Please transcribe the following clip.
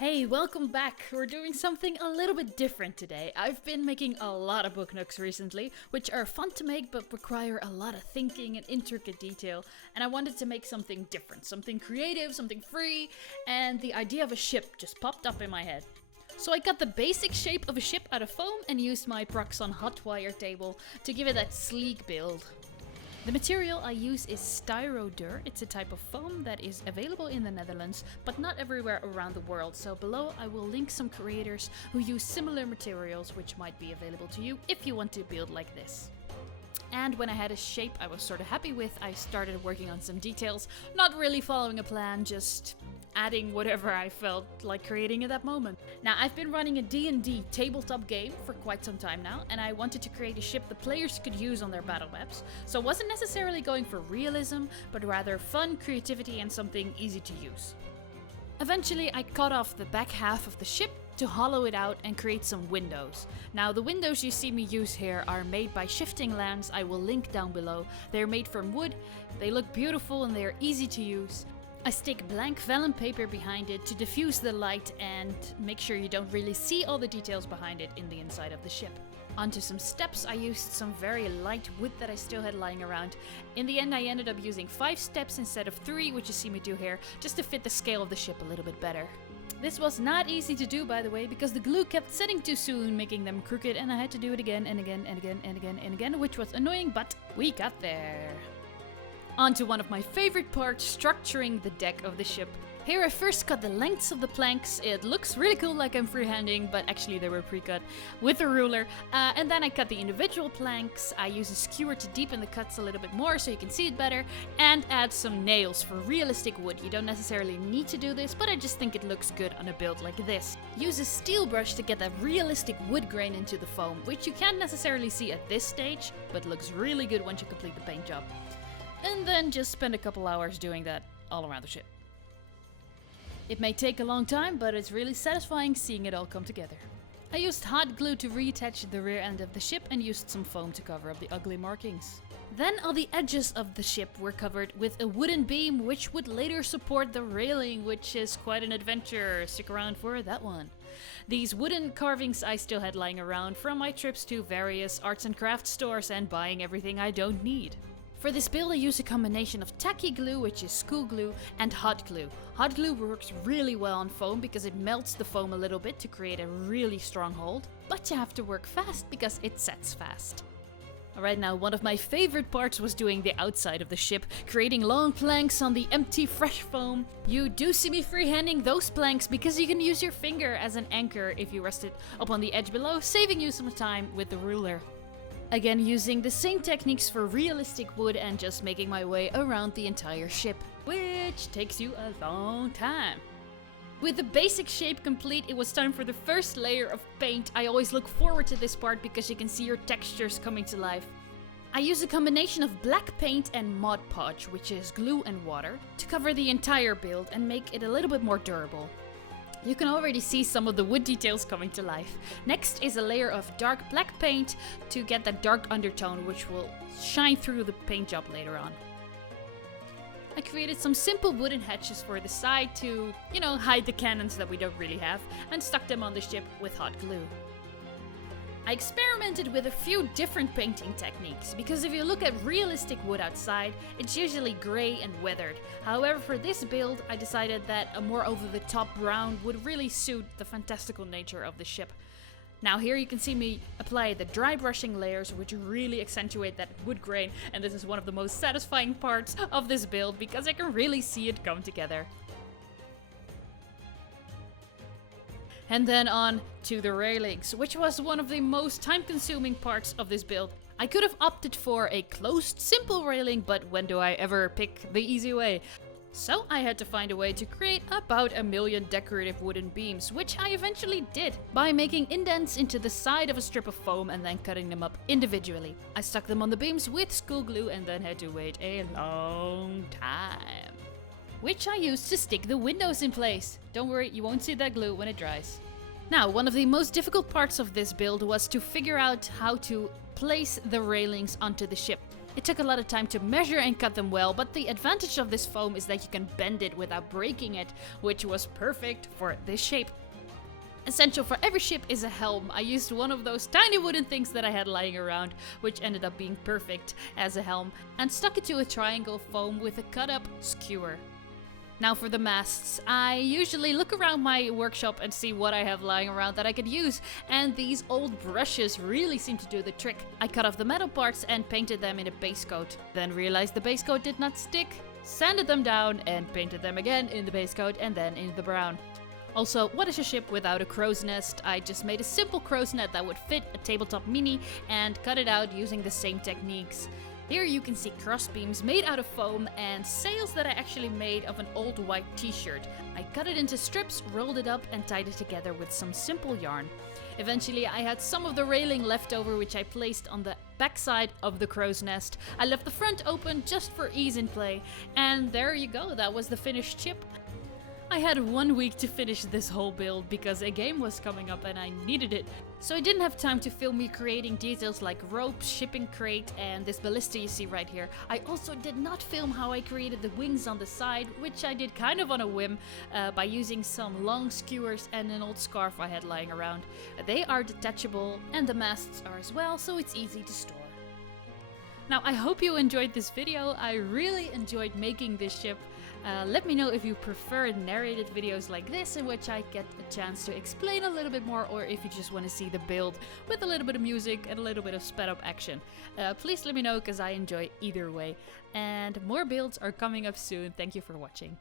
Hey, welcome back! We're doing something a little bit different today. I've been making a lot of BookNooks recently, which are fun to make but require a lot of thinking and intricate detail, and I wanted to make something different, something creative, something free, and the idea of a ship just popped up in my head. So I got the basic shape of a ship out of foam and used my Proxon hot wire table to give it that sleek build. The material I use is Styrodur. It's a type of foam that is available in the Netherlands, but not everywhere around the world. So below I will link some creators who use similar materials which might be available to you if you want to build like this. And when I had a shape I was sort of happy with, I started working on some details, not really following a plan, just adding whatever I felt like creating at that moment. Now, I've been running a D&D tabletop game for quite some time now, and I wanted to create a ship the players could use on their battle maps, so I wasn't necessarily going for realism, but rather fun, creativity, and something easy to use. Eventually, I cut off the back half of the ship to hollow it out and create some windows. Now, the windows you see me use here are made by ShiftingLands. I will link down below. They're made from wood, they look beautiful and they are easy to use. I stick blank vellum paper behind it to diffuse the light and make sure you don't really see all the details behind it in the inside of the ship. Onto some steps, I used some very light wood that I still had lying around. In the end I ended up using 5 steps instead of 3, which you see me do here, just to fit the scale of the ship a little bit better. This was not easy to do, by the way, because the glue kept setting too soon, making them crooked, and I had to do it again and again and again and again and again, which was annoying, but we got there. On to one of my favorite parts, structuring the deck of the ship. Here I first cut the lengths of the planks. It looks really cool like I'm freehanding, but actually they were pre-cut with a ruler. And then I cut the individual planks. I use a skewer to deepen the cuts a little bit more so you can see it better, and add some nails for realistic wood. You don't necessarily need to do this, but I just think it looks good on a build like this. Use a steel brush to get that realistic wood grain into the foam, which you can't necessarily see at this stage, but looks really good once you complete the paint job. And then just spend a couple hours doing that all around the ship. It may take a long time, but it's really satisfying seeing it all come together. I used hot glue to reattach the rear end of the ship and used some foam to cover up the ugly markings. Then all the edges of the ship were covered with a wooden beam which would later support the railing, which is quite an adventure. Stick around for that one. These wooden carvings I still had lying around from my trips to various arts and crafts stores and buying everything I don't need. For this build I use a combination of tacky glue, which is school glue, and hot glue. Hot glue works really well on foam because it melts the foam a little bit to create a really strong hold, but you have to work fast because it sets fast. Alright, now one of my favorite parts was doing the outside of the ship, creating long planks on the empty fresh foam. You do see me freehanding those planks because you can use your finger as an anchor if you rest it up on the edge below, saving you some time with the ruler. Again, using the same techniques for realistic wood and just making my way around the entire ship, which takes you a long time. With the basic shape complete, it was time for the first layer of paint. I always look forward to this part because you can see your textures coming to life. I use a combination of black paint and Mod Podge, which is glue and water, to cover the entire build and make it a little bit more durable. You can already see some of the wood details coming to life. Next is a layer of dark black paint to get that dark undertone which will shine through the paint job later on. I created some simple wooden hatches for the side to, hide the cannons that we don't really have, and stuck them on the ship with hot glue. I experimented with a few different painting techniques, because if you look at realistic wood outside, it's usually grey and weathered. However, for this build, I decided that a more over-the-top brown would really suit the fantastical nature of the ship. Now here you can see me apply the dry brushing layers, which really accentuate that wood grain, and this is one of the most satisfying parts of this build, because I can really see it come together. And then on to the railings, which was one of the most time-consuming parts of this build. I could have opted for a closed, simple railing, but when do I ever pick the easy way? So I had to find a way to create about 1 million decorative wooden beams, which I eventually did by making indents into the side of a strip of foam and then cutting them up individually. I stuck them on the beams with school glue and then had to wait a long time, which I used to stick the windows in place. Don't worry, you won't see that glue when it dries. Now, one of the most difficult parts of this build was to figure out how to place the railings onto the ship. It took a lot of time to measure and cut them well, but the advantage of this foam is that you can bend it without breaking it, which was perfect for this shape. Essential for every ship is a helm. I used one of those tiny wooden things that I had lying around, which ended up being perfect as a helm, and stuck it to a triangle foam with a cut-up skewer. Now for the masts. I usually look around my workshop and see what I have lying around that I could use, and these old brushes really seem to do the trick. I cut off the metal parts and painted them in a base coat, then realized the base coat did not stick, sanded them down and painted them again in the base coat and then in the brown. Also, what is a ship without a crow's nest? I just made a simple crow's net that would fit a tabletop mini and cut it out using the same techniques. Here you can see crossbeams made out of foam and sails that I actually made of an old white t-shirt. I cut it into strips, rolled it up and tied it together with some simple yarn. Eventually I had some of the railing left over, which I placed on the backside of the crow's nest. I left the front open just for ease in play, and there you go, that was the finished ship. I had 1 week to finish this whole build because a game was coming up and I needed it. So I didn't have time to film me creating details like ropes, shipping crate and this ballista you see right here. I also did not film how I created the wings on the side, which I did kind of on a whim by using some long skewers and an old scarf I had lying around. They are detachable and the masts are as well, so it's easy to store. Now I hope you enjoyed this video. I really enjoyed making this ship. Let me know if you prefer narrated videos like this in which I get a chance to explain a little bit more, or if you just want to see the build with a little bit of music and a little bit of sped up action. Please let me know because I enjoy either way. And more builds are coming up soon. Thank you for watching.